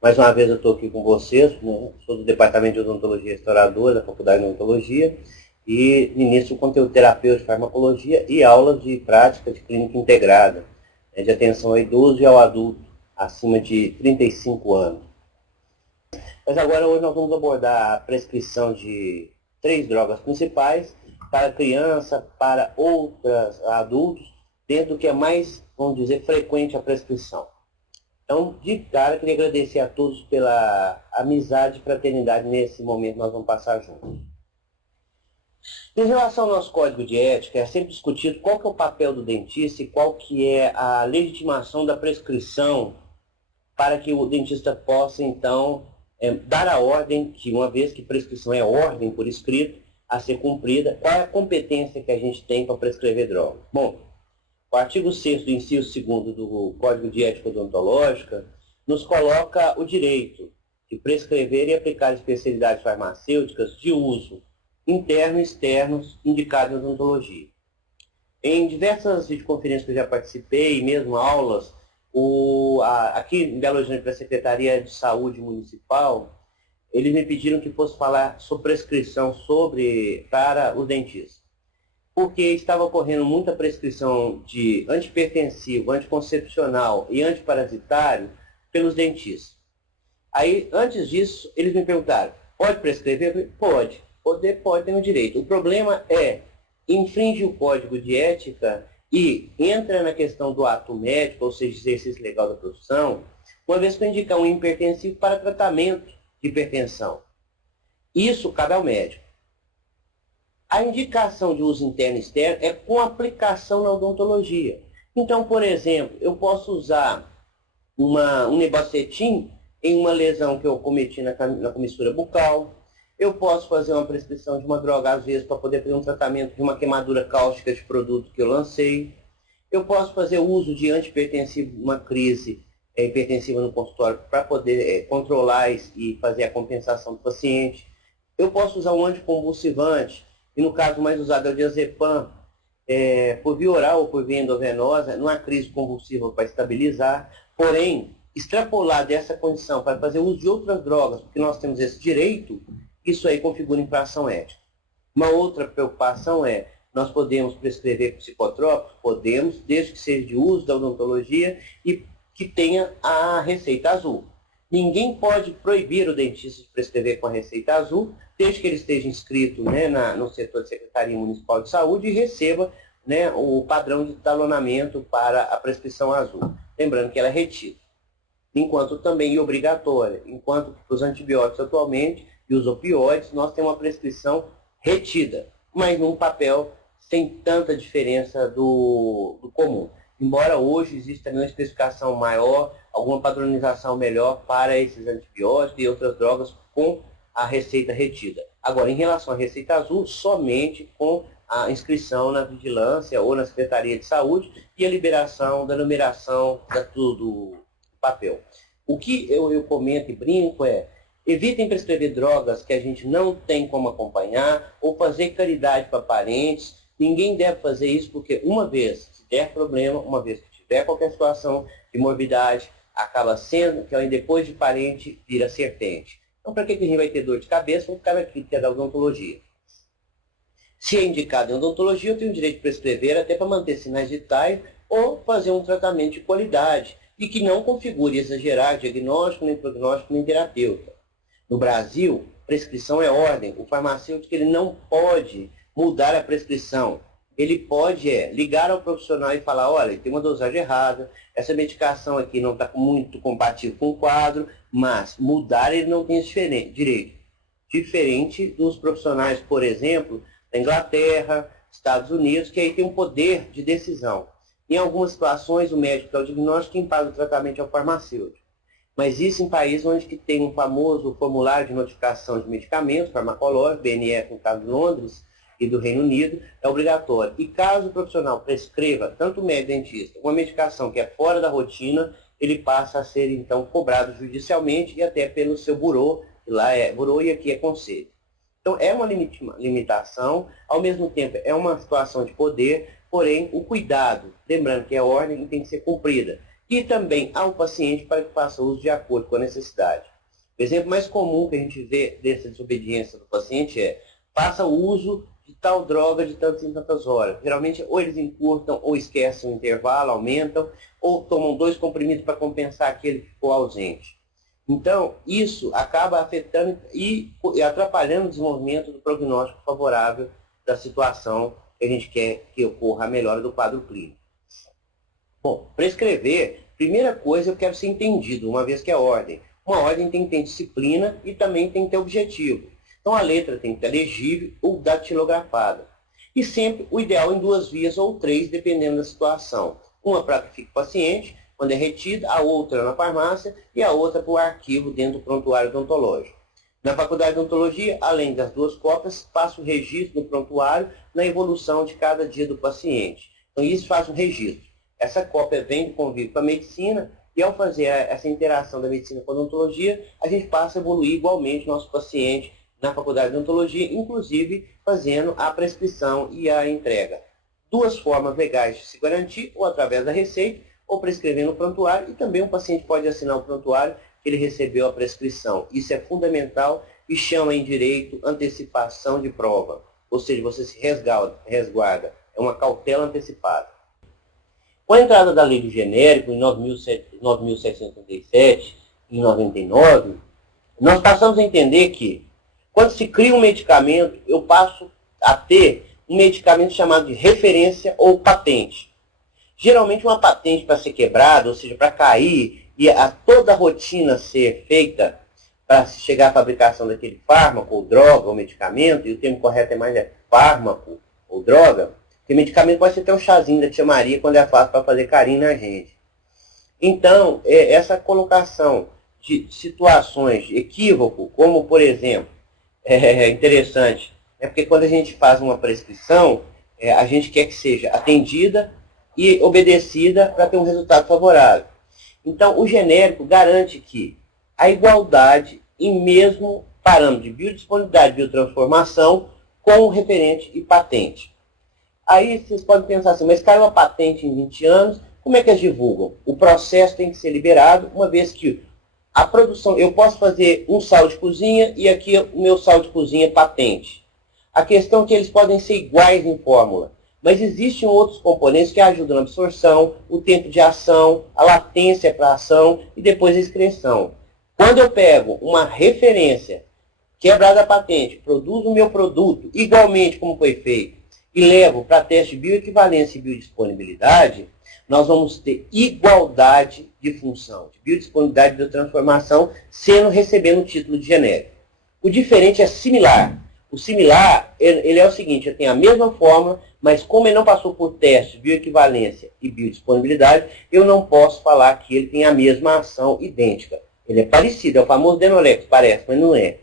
Mais uma vez eu estou aqui com vocês, né? Sou do Departamento de Odontologia Restauradora da Faculdade de Odontologia e ministro conteúdo terapêutico de farmacologia e aulas de prática de clínica integrada, né, de atenção ao idoso e ao adulto acima de 35 anos. Mas agora hoje nós vamos abordar a prescrição de 3 drogas principais para criança, para outros adultos, dentro do que é mais, vamos dizer, frequente a prescrição. Então, de cara, queria agradecer a todos pela amizade e fraternidade nesse momento que nós vamos passar juntos. Em relação ao nosso código de ética, é sempre discutido qual que é o papel do dentista e qual que é a legitimação da prescrição para que o dentista possa, então, dar a ordem, que uma vez que prescrição é ordem por escrito, a ser cumprida, qual é a competência que a gente tem para prescrever droga. Bom, o artigo 6º do inciso 2º do Código de Ética Odontológica nos coloca o direito de prescrever e aplicar especialidades farmacêuticas de uso interno e externo indicados na odontologia. Em diversas videoconferências que eu já participei, mesmo aulas, aqui em Belo Horizonte, para a Secretaria de Saúde Municipal, eles me pediram que fosse falar sobre prescrição para os dentistas, porque estava ocorrendo muita prescrição de antihipertensivo, anticoncepcional e antiparasitário pelos dentistas. Aí, antes disso, eles me perguntaram, pode prescrever? Eu falei, pode, pode, tem o direito. O problema é, infringe o código de ética e entra na questão do ato médico, ou seja, exercício legal da profissão, uma vez que eu indicar um hipertensivo para tratamento de hipertensão. Isso cabe ao médico. A indicação de uso interno e externo é com aplicação na odontologia. Então, por exemplo, eu posso usar um nebacetim em uma lesão que eu cometi na comissura bucal. Eu posso fazer uma prescrição de uma droga, às vezes, para poder fazer um tratamento de uma queimadura cáustica de produto que eu lancei. Eu posso fazer uso de antihipertensivo, uma crise hipertensiva no consultório, para poder controlar e fazer a compensação do paciente. Eu posso usar um anticonvulsivante, e no caso mais usado é o diazepam, por via oral ou por via endovenosa, numa crise convulsiva para estabilizar. Porém, extrapolar dessa condição para fazer uso de outras drogas, porque nós temos esse direito, isso aí configura infração ética. Uma outra preocupação é, nós podemos prescrever psicotrópicos? Podemos, desde que seja de uso da odontologia e que tenha a receita azul. Ninguém pode proibir o dentista de prescrever com a receita azul, desde que ele esteja inscrito, né, no setor de Secretaria Municipal de Saúde e receba, né, o padrão de talonamento para a prescrição azul. Lembrando que ela é retida. Enquanto também é obrigatória. Enquanto que para os antibióticos atualmente e os opioides, nós temos uma prescrição retida, mas num papel sem tanta diferença do comum. Embora hoje exista uma especificação maior, alguma padronização melhor para esses antibióticos e outras drogas com a receita retida. Agora, em relação à receita azul, somente com a inscrição na vigilância ou na Secretaria de Saúde e a liberação da numeração do papel. O que eu comento e brinco é, evitem prescrever drogas que a gente não tem como acompanhar ou fazer caridade para parentes. Ninguém deve fazer isso porque uma vez que der problema, uma vez que tiver qualquer situação de morbidade, acaba sendo que depois de parente vira serpente. Então, para que a gente vai ter dor de cabeça? Vamos ficar aqui, que é da odontologia. Se é indicado em odontologia, eu tenho o direito de prescrever até para manter sinais vitais ou fazer um tratamento de qualidade e que não configure exagerar diagnóstico, nem prognóstico, nem terapeuta. No Brasil, prescrição é ordem. O farmacêutico ele não pode mudar a prescrição. Ele pode ligar ao profissional e falar, olha, tem uma dosagem errada, essa medicação aqui não está muito compatível com o quadro, mas mudar ele não tem esse direito. Diferente dos profissionais, por exemplo, da Inglaterra, Estados Unidos, que aí tem um poder de decisão. Em algumas situações, o médico dá o diagnóstico, quem paga o tratamento é o farmacêutico. Mas isso em países onde que tem um famoso formulário de notificação de medicamentos farmacológicos, BNF no caso de Londres e do Reino Unido, é obrigatório. E caso o profissional prescreva, tanto o médico dentista, uma medicação que é fora da rotina, ele passa a ser então cobrado judicialmente e até pelo seu burô, lá é burô e aqui é conselho. Então é uma limitação, ao mesmo tempo é uma situação de poder, porém o cuidado, lembrando que é ordem, tem que ser cumprida. e também ao paciente para que faça uso de acordo com a necessidade. O exemplo mais comum que a gente vê dessa desobediência do paciente é: faça o uso de tal droga de tantas em tantas horas. Geralmente, ou eles encurtam, ou esquecem o intervalo, aumentam, ou tomam 2 comprimidos para compensar aquele que ficou ausente. Então, isso acaba afetando e atrapalhando o desenvolvimento do prognóstico favorável da situação que a gente quer que ocorra a melhora do quadro clínico. Bom, prescrever, primeira coisa, eu quero ser entendido, uma vez que é ordem. Uma ordem tem que ter disciplina e também tem que ter objetivo. Então, a letra tem que ser legível ou datilografada. E sempre o ideal em 2 vias ou 3, dependendo da situação. Uma para que fique o paciente, quando é retida, a outra na farmácia e a outra para o arquivo dentro do prontuário odontológico. Na faculdade de odontologia, além das 2 cópias, faço o registro no prontuário na evolução de cada dia do paciente. Então, isso faz um registro. Essa cópia vem do convívio com a medicina e, ao fazer essa interação da medicina com a odontologia, a gente passa a evoluir igualmente o nosso paciente na faculdade de odontologia, inclusive fazendo a prescrição e a entrega. 2 formas legais de se garantir, ou através da receita, ou prescrevendo no prontuário, e também o paciente pode assinar o prontuário que ele recebeu a prescrição. Isso é fundamental e chama em direito antecipação de prova, ou seja, você se resguarda, é uma cautela antecipada. Com a entrada da lei do genérico, em 9.737, em 99, nós passamos a entender que, quando se cria um medicamento, eu passo a ter um medicamento chamado de referência ou patente. Geralmente, uma patente para ser quebrada, ou seja, para cair, e toda a rotina ser feita para chegar à fabricação daquele fármaco, ou droga, ou medicamento, e o termo correto é mais fármaco ou droga, porque medicamento pode ser até um chazinho da tia Maria quando é fácil para fazer carinho na gente. Então, essa colocação de situações de equívoco, como, por exemplo, é interessante, porque quando a gente faz uma prescrição, a gente quer que seja atendida e obedecida para ter um resultado favorável. Então, o genérico garante que a igualdade em mesmo parâmetro de biodisponibilidade e biotransformação com o referente e patente. Aí vocês podem pensar assim, mas caiu a patente em 20 anos, como é que eles divulgam? O processo tem que ser liberado, uma vez que a produção, eu posso fazer um sal de cozinha e aqui o meu sal de cozinha é patente. A questão é que eles podem ser iguais em fórmula, mas existem outros componentes que ajudam na absorção, o tempo de ação, a latência para a ação e depois a excreção. Quando eu pego uma referência, quebrada a patente, produzo o meu produto igualmente como foi feito e levo para teste de bioequivalência e biodisponibilidade, nós vamos ter igualdade de função, de biodisponibilidade e biotransformação, recebendo o título de genérico. O diferente é similar. O similar, ele é o seguinte, eu tenho a mesma fórmula, mas como ele não passou por teste de bioequivalência e biodisponibilidade, eu não posso falar que ele tem a mesma ação idêntica. Ele é parecido, é o famoso Denolex, parece, mas não é.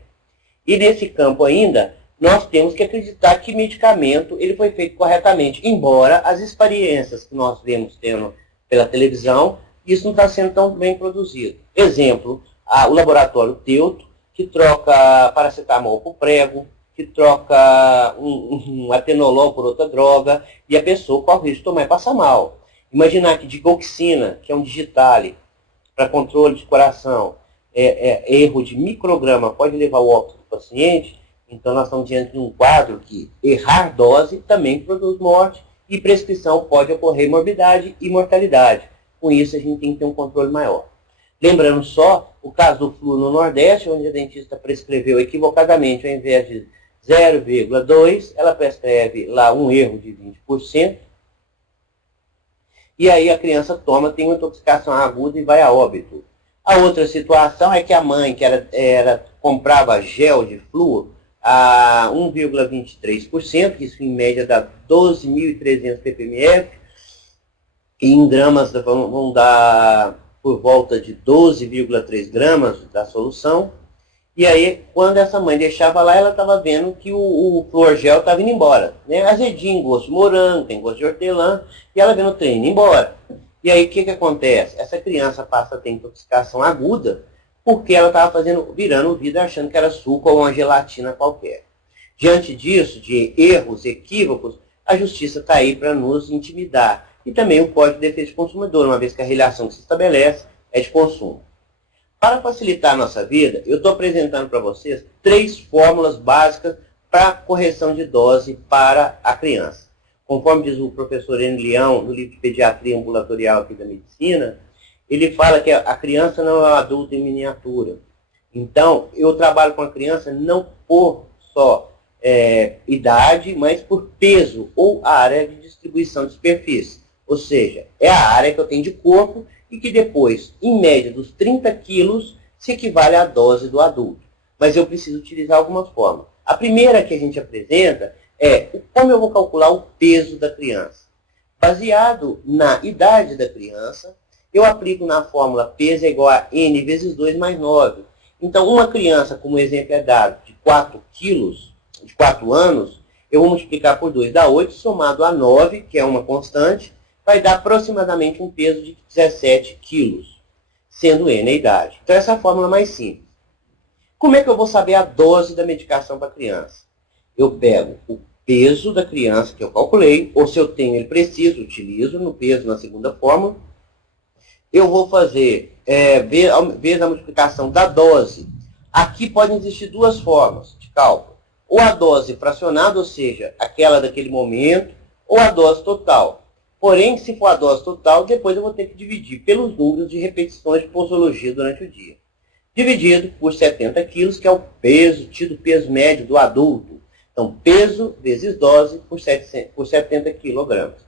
E nesse campo ainda, nós temos que acreditar que o medicamento ele foi feito corretamente, embora as experiências que nós vemos tendo pela televisão, isso não está sendo tão bem produzido. Exemplo, o laboratório Teuto, que troca paracetamol por prego, que troca um atenolol por outra droga, e a pessoa corre o risco de tomar e passar mal. Imaginar que digoxina, que é um digitale, para controle de coração, erro de micrograma pode levar ao óbito do paciente, então nós estamos diante de um quadro que errar dose também produz morte e prescrição pode ocorrer morbidade e mortalidade. Com isso a gente tem que ter um controle maior. Lembrando só o caso do flu no Nordeste, onde a dentista prescreveu equivocadamente, ao invés de 0,2, ela prescreve lá um erro de 20%, e aí a criança tem uma intoxicação aguda e vai a óbito. A outra situação é que a mãe, que comprava gel de flúor a 1,23%, que isso em média dá 12.300 ppmf, e em gramas vão dar por volta de 12,3 gramas da solução. E aí, quando essa mãe deixava lá, ela estava vendo que o flúor gel estava indo embora. Né? Azedinho, gosto de morango, tem gosto de hortelã, e ela vendo o trem indo embora. E aí, o que acontece? Essa criança passa a ter intoxicação aguda, porque ela estava virando o vidro achando que era suco ou uma gelatina qualquer. Diante disso, de erros, equívocos, a justiça está aí para nos intimidar. e também o Código de Defesa do Consumidor, uma vez que a relação que se estabelece é de consumo. Para facilitar a nossa vida, eu estou apresentando para vocês 3 fórmulas básicas para correção de dose para a criança. Conforme diz o professor N. Leão, no livro de Pediatria Ambulatorial aqui da Medicina, ele fala que a criança não é um adulto em miniatura. Então, eu trabalho com a criança não por só idade, mas por peso ou área de distribuição de superfície. Ou seja, é a área que eu tenho de corpo e que depois, em média dos 30 quilos, se equivale à dose do adulto. Mas eu preciso utilizar algumas formas. A primeira que a gente apresenta é como eu vou calcular o peso da criança. Baseado na idade da criança, eu aplico na fórmula peso é igual a n vezes 2 mais 9. Então, uma criança, como exemplo é dado, de 4 quilos, de 4 anos, eu vou multiplicar por 2, dá 8, somado a 9, que é uma constante, vai dar aproximadamente um peso de 17 quilos, sendo n a idade. Então, essa é a fórmula mais simples. Como é que eu vou saber a dose da medicação para a criança? Eu pego o peso da criança que eu calculei, ou se eu tenho ele preciso, utilizo no peso na segunda fórmula. Eu vou fazer vezes a multiplicação da dose. Aqui podem existir 2 formas de cálculo. Ou a dose fracionada, ou seja, aquela daquele momento, ou a dose total. Porém, se for a dose total, depois eu vou ter que dividir pelos números de repetições de posologia durante o dia. Dividido por 70 quilos, que é o peso, tido peso médio do adulto. Então, peso vezes dose por 70 quilogramas.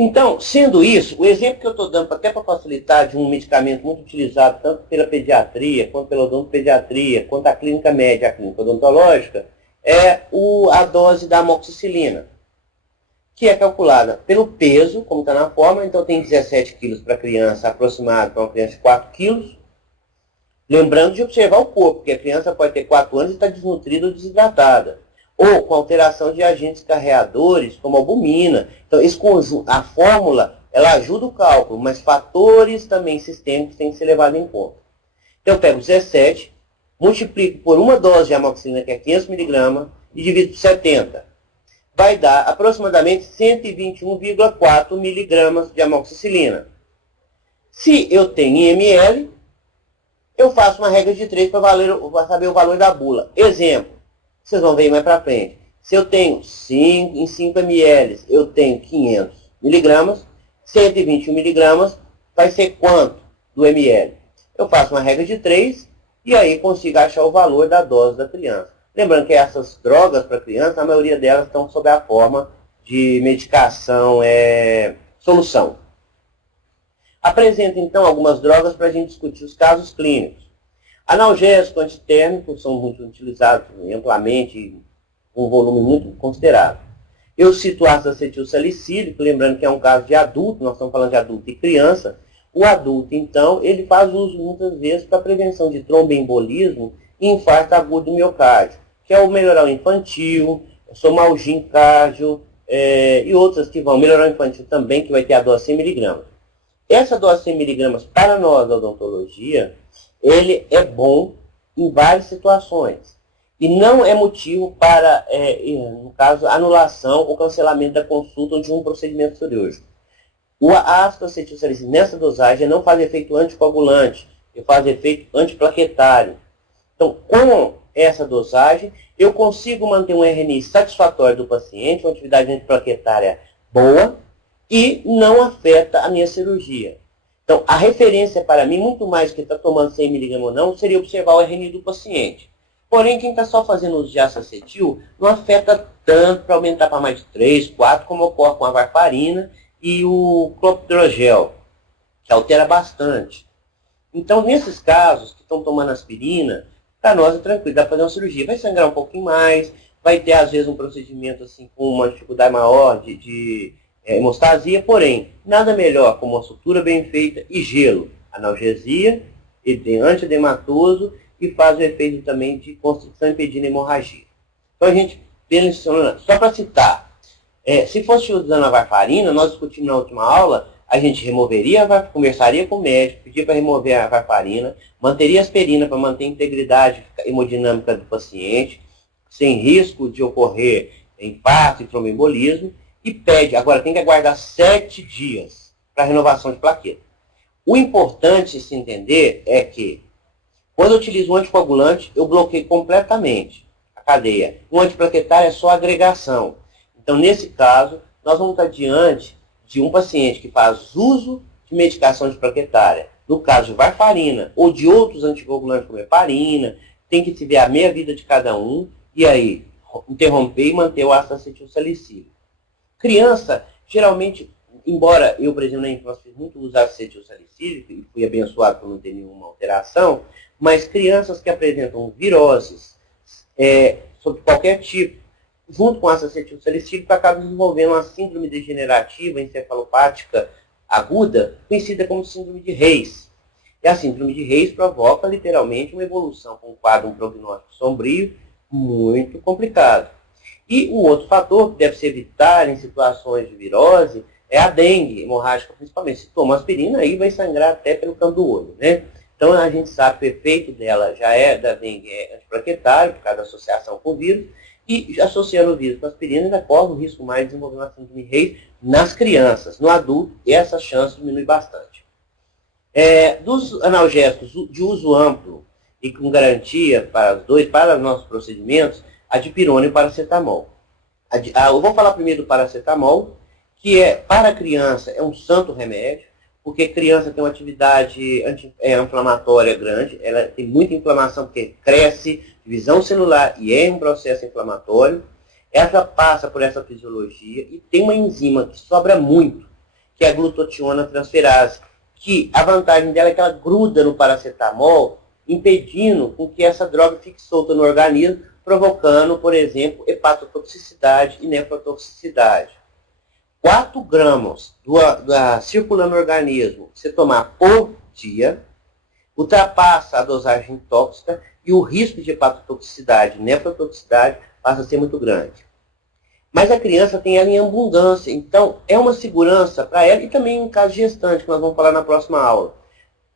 Então, sendo isso, o exemplo que eu estou dando, até para facilitar, de um medicamento muito utilizado tanto pela pediatria, quanto pela odontopediatria, quanto a clínica média, a clínica odontológica, é a dose da amoxicilina, que é calculada pelo peso, como está na fórmula. Então, tem 17 quilos para criança, aproximado para uma criança de 4 quilos. Lembrando de observar o corpo, porque a criança pode ter 4 anos e está desnutrida ou desidratada. Ou com alteração de agentes carreadores, como albumina. Então, esse conjunto, a fórmula, ela ajuda o cálculo, mas fatores também sistêmicos têm que ser levados em conta. Então, eu pego 17, multiplico por uma dose de amoxicilina, que é 500 mg, e divido por 70. Vai dar aproximadamente 121,4 mg de amoxicilina. Se eu tenho em ml, eu faço uma regra de 3 para saber o valor da bula. Exemplo. Vocês vão ver mais para frente. Se eu tenho 5 ml, eu tenho 500 miligramas, 121 miligramas, vai ser quanto do ml? Eu faço uma regra de 3 e aí consigo achar o valor da dose da criança. Lembrando que essas drogas para criança, a maioria delas estão sob a forma de medicação, solução. Apresento então algumas drogas para a gente discutir os casos clínicos. Analgésicos antitérmicos são muito utilizados amplamente, com um volume muito considerável. Eu cito o ácido acetil salicílico, lembrando que é um caso de adulto, nós estamos falando de adulto e criança. O adulto, então, ele faz uso muitas vezes para prevenção de tromboembolismo e infarto agudo do miocárdio, que é o melhoral infantil, somalgin cardio e outras que vão melhorar o infantil também, que vai ter a dose 100 mg. Essa dose 100 mg para nós da odontologia, ele é bom em várias situações. E não é motivo para, no caso, anulação ou cancelamento da consulta de um procedimento cirúrgico. O ácido acetilsalicílico nessa dosagem não faz efeito anticoagulante, ele faz efeito antiplaquetário. Então, com essa dosagem, eu consigo manter um RNI satisfatório do paciente, uma atividade antiplaquetária boa, e não afeta a minha cirurgia. Então, a referência para mim, muito mais do que está tomando 100 mg ou não, seria observar o RNI do paciente. Porém, quem está só fazendo uso de ácido acetil não afeta tanto para aumentar para mais de 3, 4, como ocorre com a varfarina e o clopidogrel, que altera bastante. Então, nesses casos que estão tomando aspirina, para nós é tranquilo, dá para fazer uma cirurgia. Vai sangrar um pouquinho mais, vai ter às vezes um procedimento assim, com uma dificuldade maior de hemostasia, porém, nada melhor como uma sutura bem feita e gelo. Analgesia, antiedematoso e faz o efeito também de constrição impedindo a hemorragia. Então a gente pensa, só para citar, se fosse usando a varfarina, nós discutimos na última aula, a gente removeria, conversaria com o médico, pedia para remover a varfarina, manteria a aspirina para manter a integridade hemodinâmica do paciente, sem risco de ocorrer infarto e tromboembolismo, e pede, agora tem que aguardar 7 dias para renovação de plaqueta. O importante se entender é que, quando eu utilizo um anticoagulante, eu bloqueio completamente a cadeia. O antiplaquetário é só agregação. Então, nesse caso, nós vamos estar diante de um paciente que faz uso de medicação antiplaquetária, no caso de varfarina ou de outros anticoagulantes como heparina, tem que se ver a meia-vida de cada um e aí interromper e manter o ácido acetilsalicílico. Criança, geralmente, embora eu, por exemplo, na infância fiz muito uso de ácido acetilsalicílico e fui abençoado por não ter nenhuma alteração, mas crianças que apresentam viroses, sobre qualquer tipo, junto com ácido acetilsalicílico, acabam desenvolvendo uma síndrome degenerativa encefalopática aguda, conhecida como síndrome de Reis. E a síndrome de Reis provoca, literalmente, uma evolução com um quadro, um prognóstico sombrio, muito complicado. E o outro fator que deve se evitar em situações de virose é a dengue hemorrágica, principalmente. Se toma aspirina, aí vai sangrar até pelo canto do olho, né? Então, a gente sabe que o efeito dela já da dengue é antiplaquetário, por causa da associação com o vírus, e associando o vírus com a aspirina, ainda corre o risco mais de desenvolver uma síndrome de Reis nas crianças. No adulto, essa chance diminui bastante. Dos analgésicos de uso amplo e com garantia para os nossos procedimentos, a dipirona e o paracetamol. Eu vou falar primeiro do paracetamol, que para a criança é um santo remédio, porque a criança tem uma atividade inflamatória grande, ela tem muita inflamação porque cresce, divisão celular e é um processo inflamatório. Ela passa por essa fisiologia e tem uma enzima que sobra muito, que é a glutationa transferase, que a vantagem dela é que ela gruda no paracetamol, impedindo com que essa droga fique solta no organismo, provocando, por exemplo, hepatotoxicidade e nefrotoxicidade. 4 gramas circulando no organismo, se tomar por dia, ultrapassa a dosagem tóxica e o risco de hepatotoxicidade e nefrotoxicidade passa a ser muito grande. Mas a criança tem ela em abundância, então é uma segurança para ela e também em caso de gestante, que nós vamos falar na próxima aula.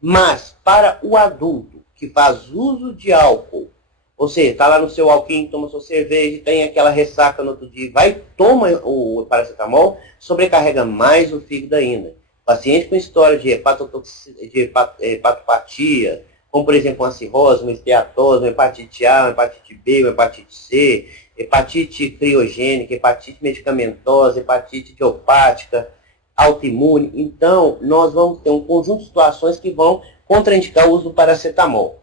Mas para o adulto que faz uso de álcool, ou seja, está lá no seu alquinho, toma sua cerveja, tem aquela ressaca no outro dia, toma o paracetamol, sobrecarrega mais o fígado ainda. Paciente com história de hepatopatia, como por exemplo uma cirrose, uma esteatose, uma hepatite A, uma hepatite B, uma hepatite C, hepatite criogênica, hepatite medicamentosa, hepatite idiopática, autoimune. Então, nós vamos ter um conjunto de situações que vão contraindicar o uso do paracetamol.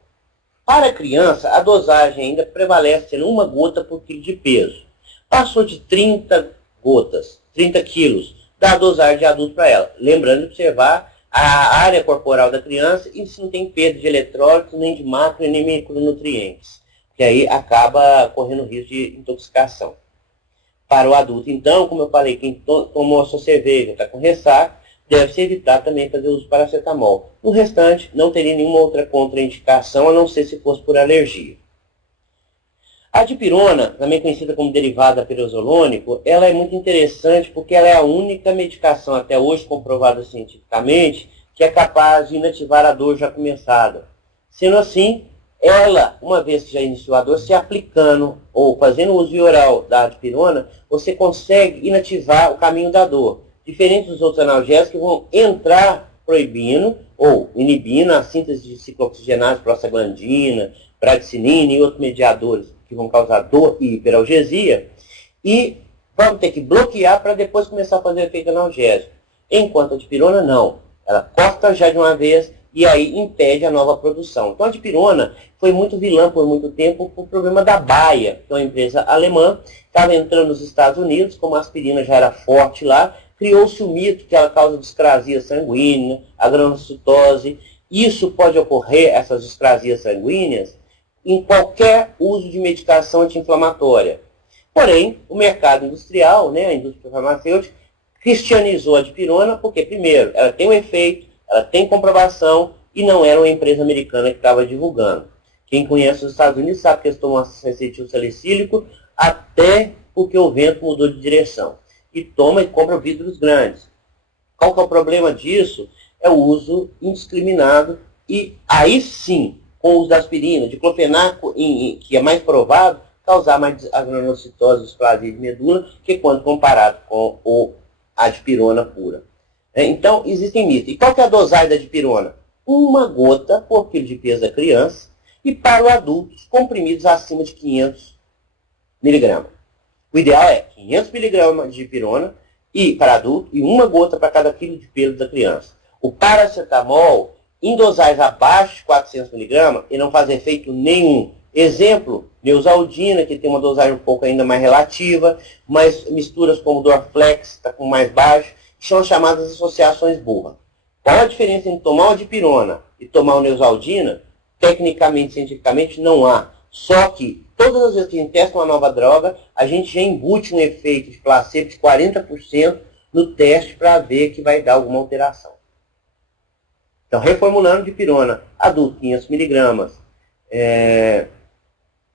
Para a criança, a dosagem ainda prevalece sendo 1 gota por quilo de peso. Passou de 30 gotas, 30 quilos, dá a dosagem de adulto para ela. Lembrando de observar a área corporal da criança e se não tem perda de eletrólitos, nem de macro, nem micronutrientes. Que aí acaba correndo risco de intoxicação. Para o adulto, então, como eu falei, quem tomou a sua cerveja, está com ressaca, deve-se evitar também fazer uso de paracetamol. No restante, não teria nenhuma outra contraindicação, a não ser se fosse por alergia. A dipirona, também conhecida como derivado da pirozolônico, ela é muito interessante porque ela é a única medicação até hoje comprovada cientificamente que é capaz de inativar a dor já começada. Sendo assim, ela, uma vez que já iniciou a dor, se aplicando ou fazendo uso oral da dipirona, você consegue inativar o caminho da dor. Diferente dos outros analgésicos que vão entrar proibindo ou inibindo a síntese de ciclooxigenase, prostaglandina, bradicinina e outros mediadores que vão causar dor e hiperalgesia, e vamos ter que bloquear para depois começar a fazer efeito analgésico. Enquanto a dipirona não. Ela corta já de uma vez e aí impede a nova produção. Então a dipirona foi muito vilã por muito tempo por problema da Bayer, que é uma empresa alemã, estava entrando nos Estados Unidos, como a aspirina já era forte lá, criou-se o mito que ela causa discrasia sanguínea, a granulocitose. Isso pode ocorrer, essas discrasias sanguíneas, em qualquer uso de medicação anti-inflamatória. Porém, o mercado industrial, a indústria farmacêutica, cristianizou a dipirona porque, primeiro, ela tem um efeito, ela tem comprovação e não era uma empresa americana que estava divulgando. Quem conhece os Estados Unidos sabe que eles tomam acetilsalicílico até porque o vento mudou de direção. E toma e compra vidros grandes. Qual que é o problema disso? É o uso indiscriminado e aí sim, com o uso da aspirina, diclofenaco, que é mais provado, causar mais granulocitose, displasia de medula, que quando comparado com a dipirona pura. Então, existem mitos. E qual que é a dosagem da dipirona? 1 gota por quilo de peso da criança, e para o adulto, comprimidos acima de 500 mg. O ideal é 500 mg de dipirona para adulto e 1 gota para cada quilo de peso da criança. O paracetamol, em dosagem abaixo de 400 mg, ele não faz efeito nenhum. Exemplo, Neosaldina, que tem uma dosagem um pouco ainda mais relativa, mas misturas como Dorflex, está com mais baixo, que são chamadas associações burras. Qual a diferença entre tomar uma dipirona e tomar uma Neosaldina? Tecnicamente, cientificamente, não há. Só que, todas as vezes que a gente testa uma nova droga, a gente já embute um efeito de placebo de 40% no teste para ver que vai dar alguma alteração. Então, reformulando, dipirona, adulto, 500 mg,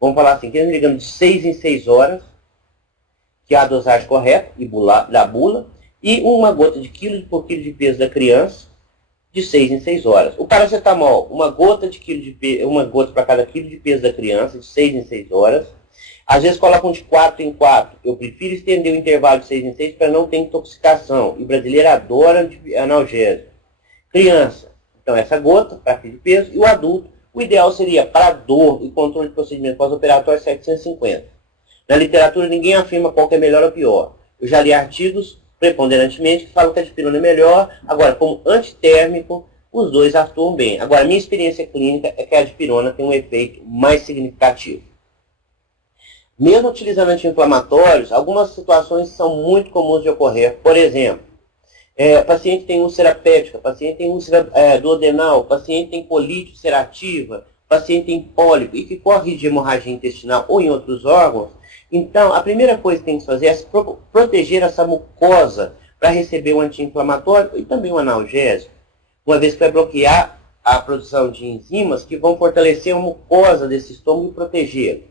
vamos falar assim, 500 mg de 6 em 6 horas, que é a dosagem correta da bula, e 1 gota de quilo por quilo de peso da criança, de 6 em 6 horas. O paracetamol, 1 gota para cada quilo de peso da criança, de 6 em 6 horas. Às vezes colocam de 4 em 4. Eu prefiro estender o intervalo de 6 em 6 para não ter intoxicação. E o brasileiro adora analgésico. Criança, então essa gota para quilo de peso. E o adulto, o ideal seria para dor e controle de procedimento pós-operatório 750. Na literatura ninguém afirma qual que é melhor ou pior. Eu já li artigos preponderantemente que falam que a dipirona é melhor. Agora, como antitérmico, os dois atuam bem. Agora, minha experiência clínica é que a dipirona tem um efeito mais significativo. Mesmo utilizando anti-inflamatórios, algumas situações são muito comuns de ocorrer. Por exemplo, paciente tem úlcera péptica, paciente tem úlcera duodenal, paciente tem colite ulcerativa, paciente tem pólipo e que corre de hemorragia intestinal ou em outros órgãos. Então, a primeira coisa que tem que fazer é proteger essa mucosa para receber um anti-inflamatório e também um analgésico, uma vez que vai bloquear a produção de enzimas que vão fortalecer a mucosa desse estômago e protegê-lo.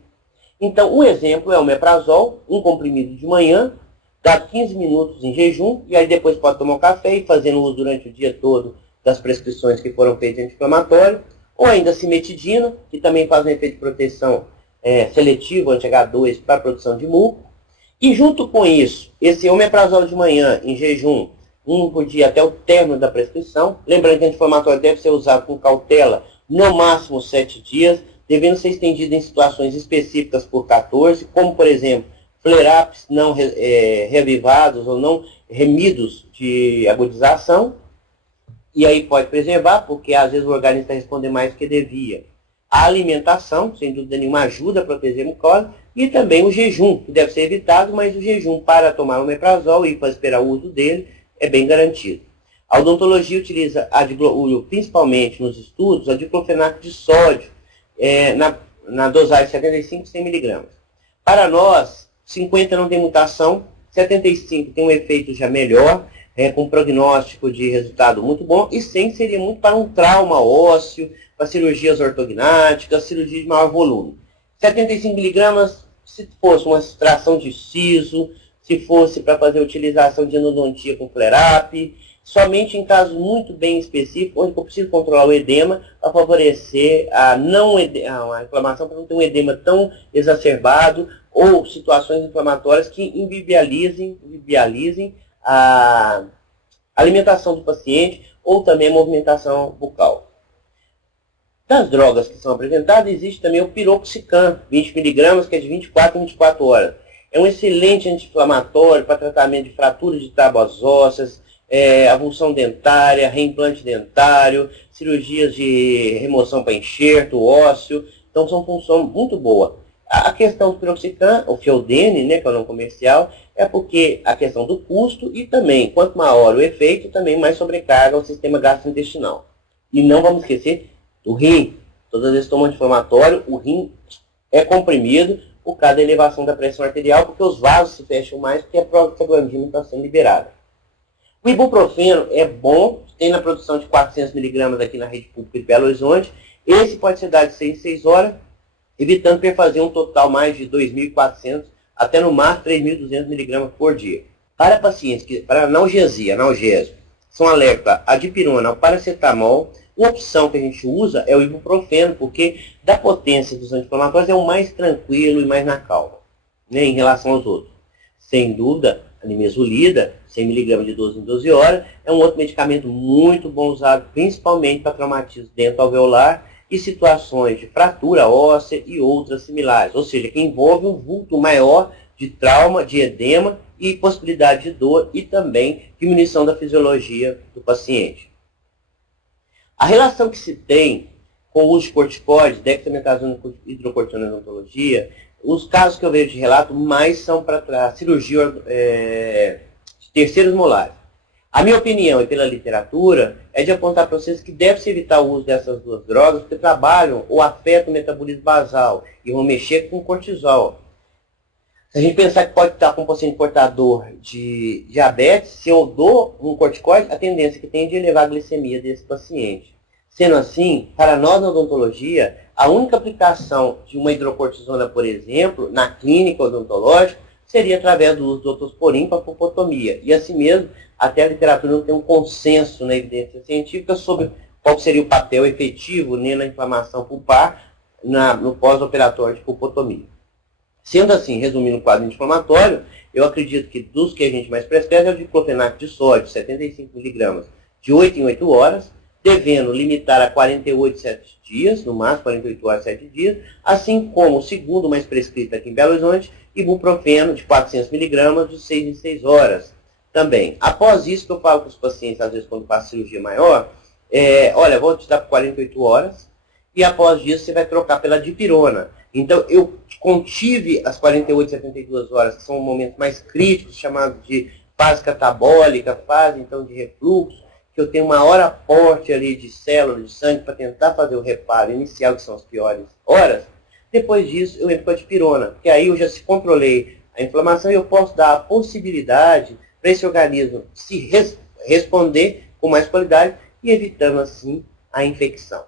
Então, um exemplo é o omeprazol, um comprimido de manhã, dá 15 minutos em jejum, e aí depois pode tomar um café e fazendo uso durante o dia todo das prescrições que foram feitas de anti-inflamatório, ou ainda a cimetidina, que também faz um efeito de proteção seletivo anti-H2 para a produção de muco. E junto com isso, esse omeprazol de manhã em jejum, 1 por dia até o término da prescrição. Lembrando que o anti-inflamatório deve ser usado com cautela, no máximo 7 dias, devendo ser estendido em situações específicas por 14, como por exemplo, flare-ups não reavivados ou não remidos de agudização. E aí pode preservar, porque às vezes o organismo está respondendo mais do que devia. A alimentação, sem dúvida nenhuma, ajuda a proteger a mucosa, e também o jejum, que deve ser evitado, mas o jejum para tomar o omeprazol e para esperar o uso dele é bem garantido. A odontologia utiliza, principalmente nos estudos, a diclofenaco de sódio, na dosagem de 75 e 100 mg. Para nós, 50 não tem mutação, 75 tem um efeito já melhor, com prognóstico de resultado muito bom, e 100 seria muito para um trauma ósseo, para cirurgias ortognáticas, cirurgia de maior volume. 75 mg, se fosse uma extração de siso, se fosse para fazer utilização de endodontia com flare-up, somente em casos muito bem específicos, onde eu preciso controlar o edema, para favorecer a inflamação, para não ter um edema tão exacerbado, ou situações inflamatórias que inviabilizem a alimentação do paciente, ou também a movimentação bucal. Das drogas que são apresentadas, existe também o piroxicam, 20 mg, que é de 24 em 24 horas. É um excelente anti-inflamatório para tratamento de fraturas de tábuas ósseas, avulsão dentária, reimplante dentário, cirurgias de remoção para enxerto ósseo. Então, são funções muito boas. A questão do piroxicam, o Feldene, que é o nome comercial, é porque a questão do custo e também, quanto maior o efeito, também mais sobrecarga o sistema gastrointestinal. E não vamos esquecer do rim. Todas as vezes tomam anti-inflamatório, o rim é comprimido por causa da elevação da pressão arterial, porque os vasos se fecham mais, porque a prostaglandina está sendo liberada. O ibuprofeno é bom, tem na produção de 400 mg aqui na rede pública de Belo Horizonte. Esse pode ser dado de 6 em 6 horas, evitando fazer um total mais de 2.400 até no máximo 3.200 mg por dia. Para pacientes para analgésico, são alérgicos à dipirona, ao paracetamol, Uma opção que a gente usa é o ibuprofeno, porque da potência dos anti-inflamatórios é o mais tranquilo e mais na calma, né, em relação aos outros. Sem dúvida, a nimesulida, 100 mg de 12 em 12 horas, é um outro medicamento muito bom usado, principalmente para traumatismo dento-alveolar e situações de fratura óssea e outras similares, ou seja, que envolve um vulto maior de trauma, de edema e possibilidade de dor e também diminuição da fisiologia do paciente. A relação que se tem com o uso de corticoides, dexametasona e hidrocortisona na odontologia, os casos que eu vejo de relato mais são para cirurgia de terceiros molares. A minha opinião, e pela literatura, é de apontar para vocês que deve-se evitar o uso dessas duas drogas, porque trabalham ou afetam o metabolismo basal e vão mexer com cortisol. Se a gente pensar que pode estar com um paciente portador de diabetes, se eu dou um corticoide, a tendência que tem é de elevar a glicemia desse paciente. Sendo assim, para nós na odontologia, a única aplicação de uma hidrocortisona, por exemplo, na clínica odontológica, seria através do uso do otosporin para pulpotomia. E assim mesmo, até a literatura não tem um consenso na evidência científica sobre qual seria o papel efetivo na inflamação pulpar no pós-operatório de pulpotomia. Sendo assim, resumindo o quadro inflamatório, eu acredito que dos que a gente mais prescreve é o diclofenaco de sódio, 75 mg, de 8 em 8 horas, devendo limitar a 48, 7 dias, no máximo 48 horas, 7 dias, assim como o segundo mais prescrito aqui em Belo Horizonte, ibuprofeno de 400 mg, de 6 em 6 horas. Também, após isso que eu falo com os pacientes, às vezes quando faço cirurgia maior, olha, vou te dar por 48 horas, e após isso você vai trocar pela dipirona. Então, eu contive as 48, 72 horas, que são momentos mais críticos, chamados de fase catabólica, fase então de refluxo, que eu tenho uma hora aporte ali de células de sangue para tentar fazer o reparo inicial, que são as piores horas. Depois disso, eu entro com a dipirona, porque aí eu já se controlei a inflamação e eu posso dar a possibilidade para esse organismo se responder com mais qualidade e evitando assim a infecção.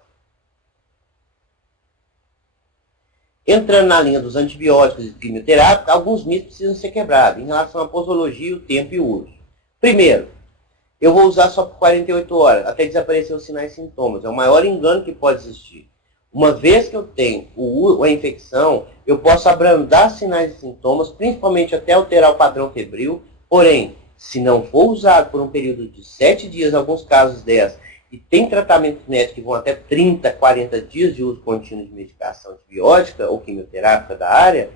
Entrando na linha dos antibióticos e quimioterápicos, alguns mitos precisam ser quebrados em relação à posologia, o tempo e o uso. Primeiro, eu vou usar só por 48 horas, até desaparecer os sinais e sintomas. É o maior engano que pode existir. Uma vez que eu tenho a infecção, eu posso abrandar sinais e sintomas, principalmente até alterar o padrão febril. Porém, se não for usado por um período de 7 dias, em alguns casos 10, e tem tratamentos médicos que vão até 30, 40 dias de uso contínuo de medicação antibiótica ou quimioterápica da área,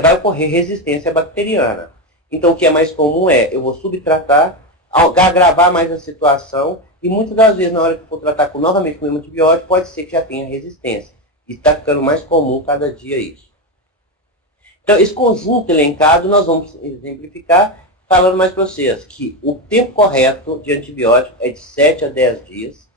vai ocorrer resistência bacteriana. Então, o que é mais comum eu vou subtratar, agravar mais a situação, e muitas das vezes, na hora que for tratar novamente com o mesmo antibiótico, pode ser que já tenha resistência. E está ficando mais comum cada dia isso. Então, esse conjunto elencado, nós vamos exemplificar, falando mais para vocês, que o tempo correto de antibiótico é de 7 a 10 dias.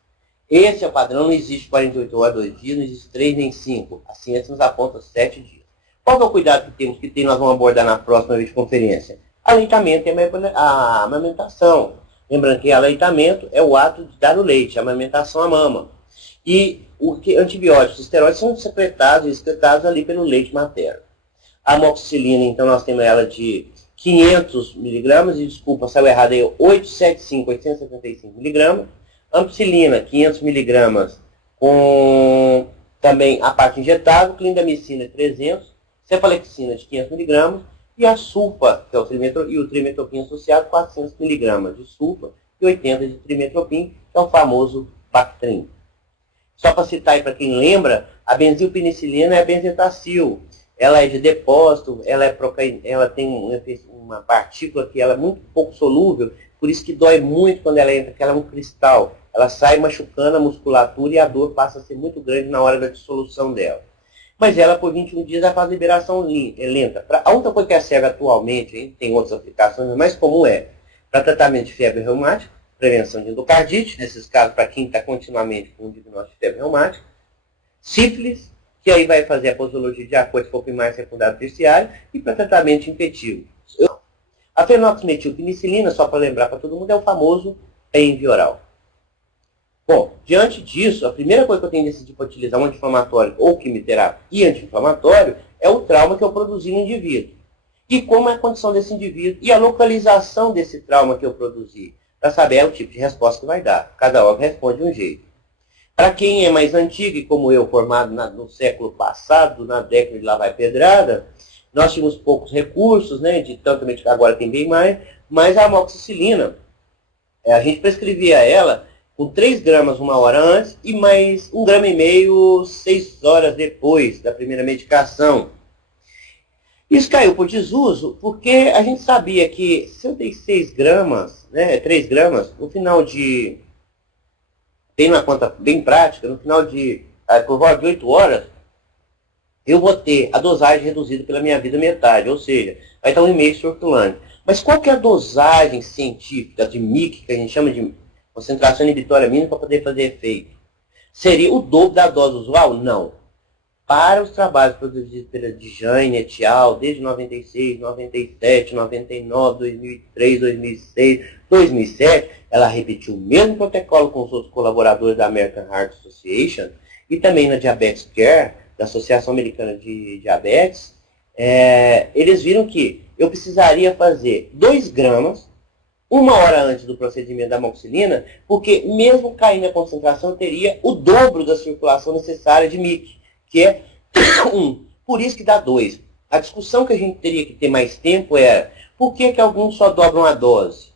Esse é o padrão, não existe 48 horas, 2 dias, não existe 3 nem 5. A ciência nos aponta 7 dias. Qual é o cuidado que temos que ter, nós vamos abordar na próxima videoconferência? Aleitamento e a amamentação. Lembrando que aleitamento é o ato de dar o leite, a amamentação a mama. E antibióticos, esteroides são secretados e excretados ali pelo leite materno. A amoxicilina, então, nós temos ela de 500 mg, e desculpa, saiu errado aí, 875 mg. Ampicilina, 500 mg, com também a parte injetável, clindamicina 300, cefalexina de 500 mg, e a sulfa, que é o trimetopim associado, 400 mg de sulfa e 80 de trimetopim, que é o famoso Bactrim. Só para citar aí para quem lembra, a benzilpenicilina é a benzetacil. Ela é de depósito, ela tem uma partícula que ela é muito pouco solúvel, por isso que dói muito quando ela entra, porque ela é um cristal. Ela sai machucando a musculatura e a dor passa a ser muito grande na hora da dissolução dela. Mas ela, por 21 dias, ela faz liberação lenta. A outra coisa que serve atualmente, tem outras aplicações, mas mais comum para tratamento de febre reumática, prevenção de endocardite, nesses casos, para quem está continuamente com o diagnóstico de febre reumática, sífilis, que aí vai fazer a posologia de acordo com o primário, secundário, terciário, e para tratamento infectivo. A fenoximetilpenicilina, só para lembrar para todo mundo, é o famoso PENV oral. Bom, diante disso, a primeira coisa que eu tenho decidido para utilizar um anti-inflamatório ou quimioterápico e anti-inflamatório é o trauma que eu produzi no indivíduo. E como é a condição desse indivíduo e a localização desse trauma que eu produzi, para saber o tipo de resposta que vai dar. Cada órgão responde de um jeito. Para quem é mais antigo, e como eu, formado no século passado, na década de Lá Vai Pedrada, nós tínhamos poucos recursos, né, de tanto medicamento, agora tem bem mais, mas a amoxicilina, a gente prescrevia ela com 3 gramas 1 hora antes e mais 1,5 gramas 6 horas depois da primeira medicação. Isso caiu por desuso porque a gente sabia que se eu dei 6 gramas, né, 3 gramas, no final de, bem na conta bem prática, no final de, por volta de 8 horas, eu vou ter a dosagem reduzida pela minha vida metade, ou seja, vai estar 1,5 circulante. Mas qual que é a dosagem científica de MIC, que a gente chama de concentração inibitória mínima, para poder fazer efeito? Seria o dobro da dose usual? Não. Para os trabalhos produzidos pela Dijane et al., desde 96, 97, 99, 2003, 2006, 2007, ela repetiu o mesmo protocolo com os outros colaboradores da American Heart Association e também na Diabetes Care, da Associação Americana de Diabetes. Eles viram que eu precisaria fazer 2 gramas 1 hora antes do procedimento da amoxicilina, porque mesmo caindo a concentração, eu teria o dobro da circulação necessária de MIC, que é 1. Por isso que dá 2. A discussão que a gente teria que ter mais tempo era por que alguns só dobram a dose?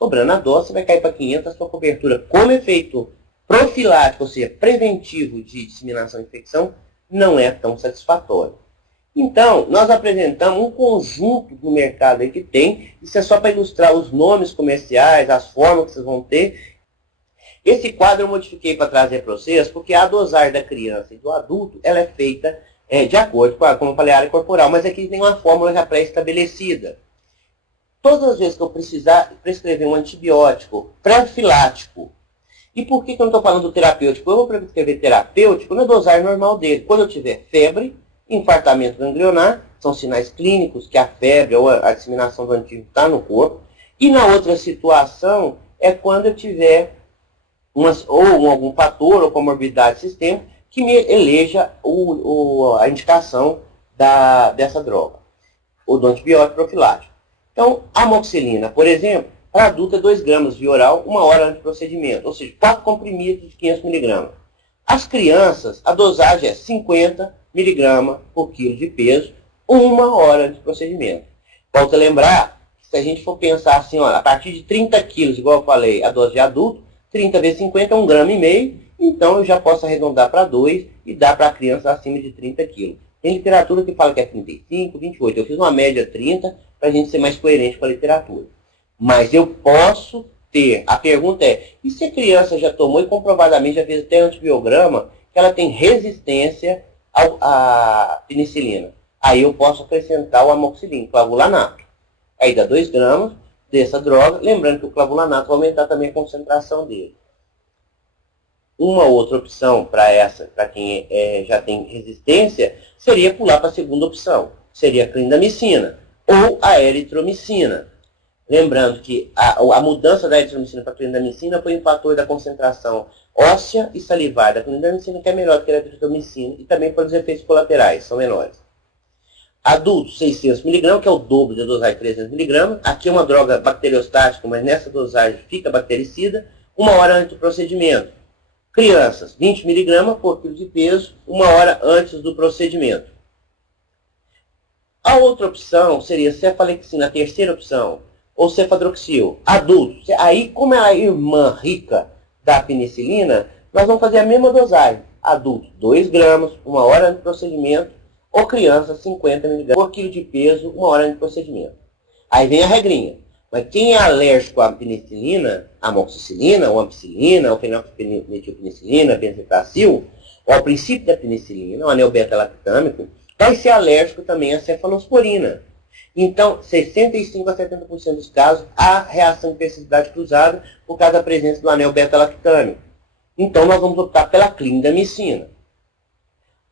Dobrando a dose, você vai cair para 500, a sua cobertura como efeito profilático, ou seja, preventivo de disseminação de infecção, não é tão satisfatório. Então, nós apresentamos um conjunto no mercado aí que tem, isso é só para ilustrar os nomes comerciais, as formas que vocês vão ter. Esse quadro eu modifiquei para trazer para vocês, porque a dosagem da criança e do adulto, ela é feita de acordo com, como eu falei, a área corporal, mas aqui tem uma fórmula já pré-estabelecida. Todas as vezes que eu precisar prescrever um antibiótico profilático, e por que eu não estou falando do terapêutico? Eu vou prescrever terapêutico na dosagem normal dele. Quando eu tiver febre, infartamento ganglionar, são sinais clínicos que a febre ou a disseminação do antígeno está no corpo. E na outra situação é quando eu tiver algum fator ou comorbidade sistêmica que me eleja a indicação dessa droga, ou do antibiótico profilático. Então, a amoxicilina, por exemplo, para adulto é 2 gramas via oral, 1 hora antes do procedimento, ou seja, 4 comprimidos de 500 miligramas. As crianças, a dosagem é 50 miligramas por quilo de peso, 1 hora antes do procedimento. Volto a lembrar, se a gente for pensar assim, olha, a partir de 30 quilos, igual eu falei, a dose de adulto, 30 vezes 50 é 1,5 grama, então eu já posso arredondar para 2 e dar para a criança acima de 30 quilos. Tem literatura que fala que é 35, 28, eu fiz uma média 30 para a gente ser mais coerente com a literatura. Mas eu posso ter, a pergunta é, e se a criança já tomou e comprovadamente já fez até antibiograma, que ela tem resistência à penicilina? Aí eu posso acrescentar o amoxicilina, clavulanato. Aí dá 2 gramas dessa droga, lembrando que o clavulanato vai aumentar também a concentração dele. Uma outra opção para quem já tem resistência, seria pular para a segunda opção. Seria a clindamicina ou a eritromicina. Lembrando que a mudança da eritromicina para a clindamicina foi em fator da concentração óssea e salivar da clindamicina, que é melhor do que a eritromicina, e também pelos efeitos colaterais, são menores. Adultos, 600 mg, que é o dobro da dosagem de 300 mg. Aqui é uma droga bacteriostática, mas nessa dosagem fica bactericida, 1 hora antes do procedimento. Crianças, 20 mg por quilo de peso, 1 hora antes do procedimento. A outra opção seria cefalexina, a terceira opção, ou cefadroxil. Adultos, aí como é a irmã rica da penicilina, nós vamos fazer a mesma dosagem. Adultos, 2 gramas, 1 hora antes do procedimento, ou criança, 50 mg por quilo de peso, 1 hora antes do procedimento. Aí vem a regrinha. Mas quem é alérgico à penicilina, amoxicilina, ou ampicilina, ou fenilmetilpenicilina, benzetacil, ou ao princípio da penicilina, o anel beta-lactâmico, vai ser alérgico também à cefalosporina. Então, 65 a 70% dos casos, há reação de persistividade cruzada por causa da presença do anel beta-lactâmico. Então, nós vamos optar pela clindamicina.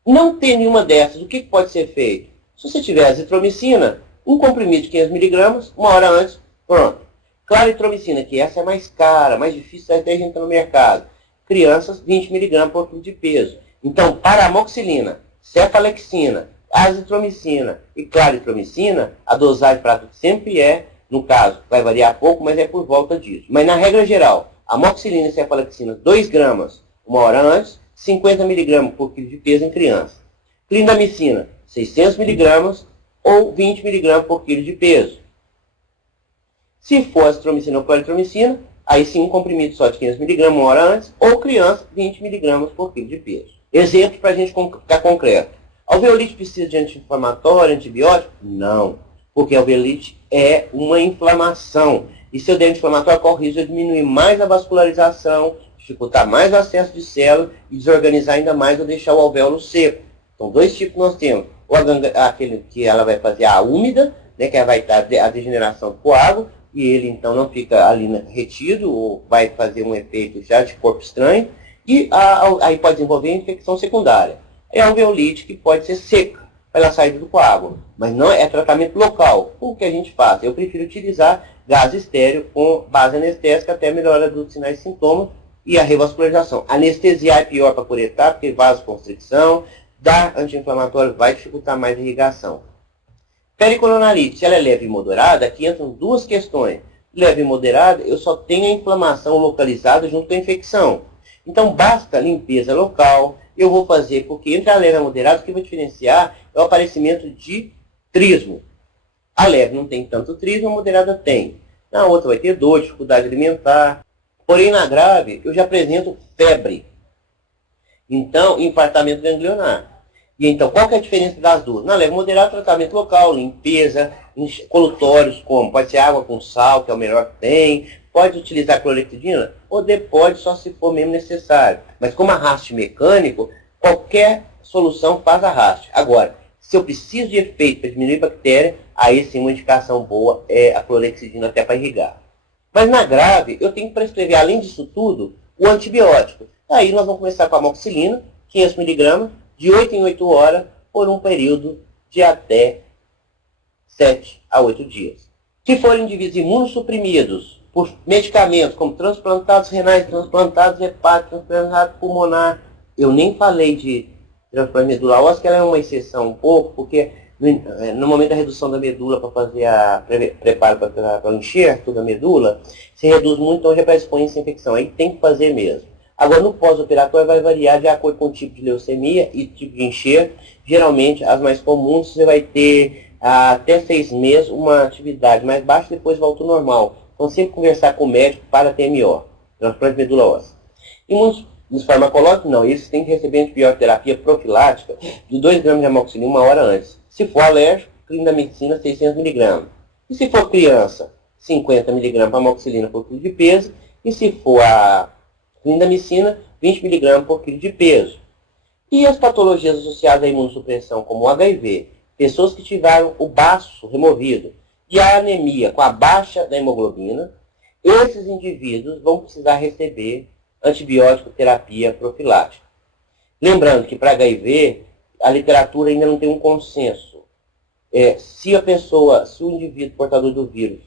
Não tem nenhuma dessas, o que pode ser feito? Se você tiver azitromicina, um comprimido de 500 mg, 1 hora antes, pronto. Claritromicina, que essa é mais cara, mais difícil até a gente entrar no mercado. Crianças, 20 mg por quilo de peso. Então, para amoxicilina, cefalexina, azitromicina e claritromicina, a dosagem para adulto sempre no caso, vai variar pouco, mas é por volta disso. Mas na regra geral, amoxicilina e cefalexina, 2 gramas, uma hora antes, 50 mg por quilo de peso em criança. Clindamicina, 600 mg ou 20 mg por quilo de peso. Se for azitromicina ou claritromicina, aí sim um comprimido só de 500 mg uma hora antes, ou criança, 20 mg por quilo de peso. Exemplo para a gente ficar concreto. Alveolite precisa de anti-inflamatório, antibiótico? Não, porque a alveolite é uma inflamação. E se eu der anti-inflamatório, corre o risco de diminuir mais a vascularização, dificultar mais o acesso de célula e desorganizar ainda mais ou deixar o alvéolo seco. Então, dois tipos nós temos. Ou aquele que ela vai fazer a úmida, né, que vai estar a degeneração do coágulo, e ele então não fica ali retido, ou vai fazer um efeito já de corpo estranho, e aí pode desenvolver infecção secundária. É a alveolite que pode ser seca pela saída do coágulo, mas não é tratamento local. O que a gente faz? Eu prefiro utilizar gás estéreo com base anestésica até a melhora dos sinais e sintomas e a revascularização. Anestesiar é pior para curetar, porque vasoconstricção, dar anti-inflamatório vai dificultar mais a irrigação. Pericoronarite, se ela é leve e moderada, aqui entram duas questões. Leve e moderada, eu só tenho a inflamação localizada junto com a infecção. Então, basta limpeza local. Eu vou fazer, porque entre a leve e a moderada, o que vai diferenciar é o aparecimento de trismo. A leve não tem tanto trismo, a moderada tem. Na outra vai ter dor, dificuldade alimentar. Porém, na grave, eu já apresento febre. Então, infartamento ganglionar. E então, qual que é a diferença das duas? Na leve e moderada, tratamento local, limpeza, colutórios, como pode ser água com sal, que é o melhor que tem. Pode utilizar clorexidina? Pode, só se for mesmo necessário. Mas como arraste mecânico, qualquer solução faz arraste. Agora, se eu preciso de efeito para diminuir bactéria, aí sim uma indicação boa é a clorexidina até para irrigar. Mas na grave, eu tenho que prescrever, além disso tudo, o antibiótico. Aí nós vamos começar com a amoxicilina, 500 mg, de 8 em 8 horas, por um período de até 7 a 8 dias. Se forem indivíduos imunossuprimidos por medicamentos como transplantados renais, transplantados hepáticos, transplantado pulmonar, eu nem falei de transplante medular óssea, que ela é uma exceção um pouco, porque no momento da redução da medula para fazer preparo para o enxerto da medula, se reduz muito, então já predispõe essa infecção. Aí tem que fazer mesmo. Agora, no pós-operatório vai variar de acordo com o tipo de leucemia e tipo de enxerto. Geralmente, as mais comuns, você vai ter até 6 meses uma atividade mais baixa, depois volta ao normal. Então, sempre conversar com o médico para TMO, transplante de medula óssea. E muitos farmacológicos, não, eles têm que receber antibioterapia profilática de 2 gramas de amoxicilina uma hora antes. Se for alérgico, clindamicina 600 mg. E se for criança, 50 mg para amoxicilina por quilo de peso. E se for a clindamicina, 20 mg por quilo de peso. E as patologias associadas à imunossupressão, como o HIV, pessoas que tiveram o baço removido, e a anemia com a baixa da hemoglobina, esses indivíduos vão precisar receber antibiótico terapia profilática. Lembrando que para HIV, a literatura ainda não tem um consenso. Se o indivíduo portador do vírus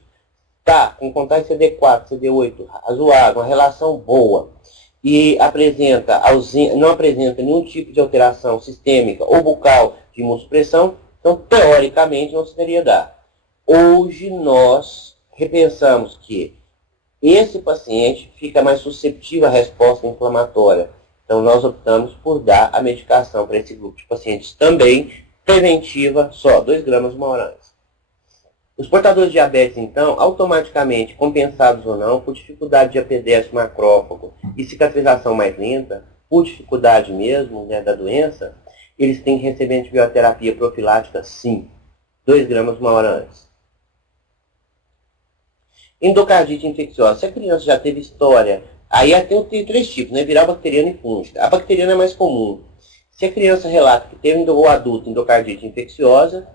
está com contagem CD4, CD8 razoável, uma relação boa, e não apresenta nenhum tipo de alteração sistêmica ou bucal de imunossupressão, então, teoricamente, não se deveria dar. Hoje, nós repensamos que esse paciente fica mais suscetível à resposta inflamatória. Então, nós optamos por dar a medicação para esse grupo de pacientes também, preventiva, só 2 gramas uma hora antes. Os portadores de diabetes, então, automaticamente, compensados ou não, por dificuldade de apedécio macrófago e cicatrização mais lenta, por dificuldade mesmo, né, da doença, eles têm que receber antibioterapia profilática, sim, 2 gramas uma hora antes. Endocardite infecciosa. Se a criança já teve história, aí tem 3 tipos, né? Viral, bacteriana e fúngica. A bacteriana é mais comum. Se a criança relata que teve ou adulto endocardite infecciosa,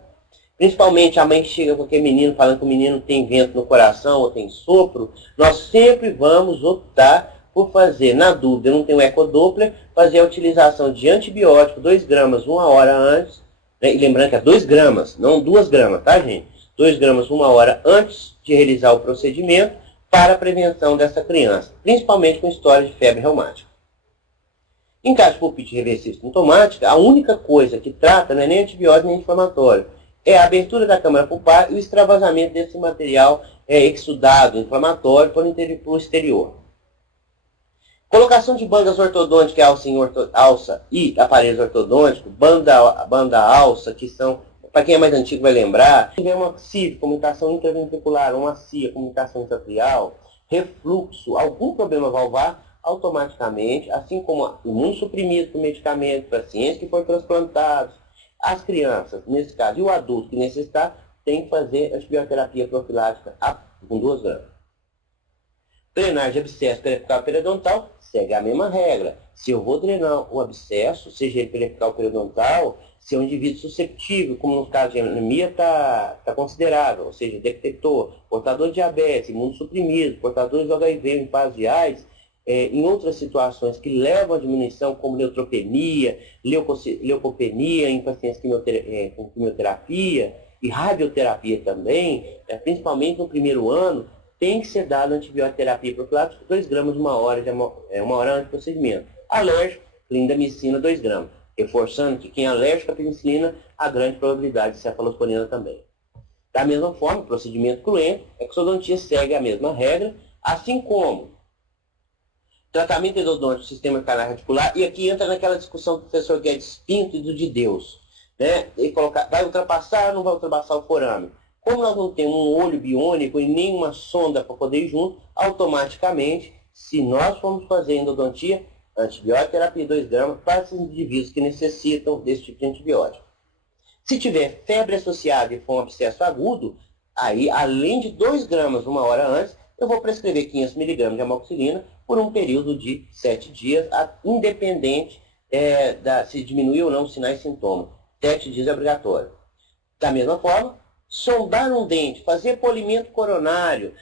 principalmente a mãe que chega com aquele menino falando que o menino tem vento no coração ou tem sopro, nós sempre vamos optar por fazer, na dúvida, não tem um ecodoppler, fazer a utilização de antibiótico, 2 gramas uma hora antes, né? E lembrando que é 2 gramas, não 2 gramas, tá, gente? 2 gramas uma hora antes de realizar o procedimento para a prevenção dessa criança, principalmente com história de febre reumática. Em caso de pulpite reversível sintomática, a única coisa que trata não é nem antibiótico nem inflamatório, é a abertura da câmara pulpar e o extravasamento desse material exudado, inflamatório, para o exterior. Colocação de bandas ortodônticas, alça e aparelhos ortodônticos, banda alça, que são, para quem é mais antigo vai lembrar, se tiver uma CIV, comunicação intraventricular, uma CIA, comunicação intratrial, refluxo, algum problema valvar, automaticamente, assim como imunossuprimido por medicamento, pacientes que foram transplantados, as crianças, nesse caso, e o adulto que necessitar, tem que fazer antibioterapia profilática com 2 gramas. Drenagem de abscesso periapical periodontal segue a mesma regra. Se eu vou drenar o abscesso, seja ele periapical periodontal, se é um indivíduo susceptível, como no caso de anemia está considerável, ou seja, detector, portador de diabetes, imunossuprimido, portadores de HIV em fase de AIDS, em outras situações que levam à diminuição, como neutropenia, leucopenia em pacientes com quimioterapia e radioterapia também, principalmente no primeiro ano, tem que ser dado antibioterapia profilática 2 gramas uma hora antes do procedimento. Alérgico, clindamicina 2 gramas. Reforçando que quem é alérgico à penicilina, há grande probabilidade de cefalosporina também. Da mesma forma, o procedimento cruento, a exodontia segue a mesma regra, assim como tratamento endodôntico do sistema canal radicular, e aqui entra naquela discussão do professor Guedes Pinto e do de Deus. Né? Ele colocar, vai ultrapassar ou não vai ultrapassar o forame? Como nós não temos um olho biônico e nenhuma sonda para poder ir junto, automaticamente, se nós formos fazer endodontia, antibioterapia 2 gramas para esses indivíduos que necessitam desse tipo de antibiótico. Se tiver febre associada e for um abscesso agudo, aí, além de 2 gramas uma hora antes, eu vou prescrever 500 mg de amoxicilina por um período de 7 dias, independente se diminuir ou não os sinais e sintomas. 7 dias é obrigatório. Da mesma forma, sondar um dente, fazer polimento coronário,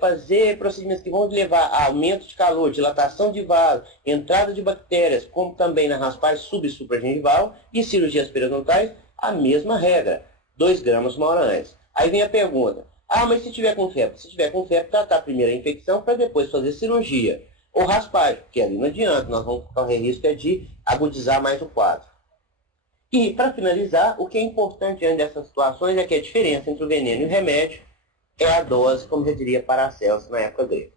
fazer procedimentos que vão levar a aumento de calor, dilatação de vaso, entrada de bactérias, como também na raspagem sub- e supragengival e cirurgias periodontais, a mesma regra, 2 gramas uma hora antes. Aí vem a pergunta, mas se tiver com febre? Se tiver com febre, tratar primeiro a infecção para depois fazer cirurgia. Ou raspagem, porque ali não adianta, nós vamos correr risco de agudizar mais o quadro. E, para finalizar, o que é importante diante dessas situações é que a diferença entre o veneno e o remédio é a dose, como já diria Paracelso na época grega.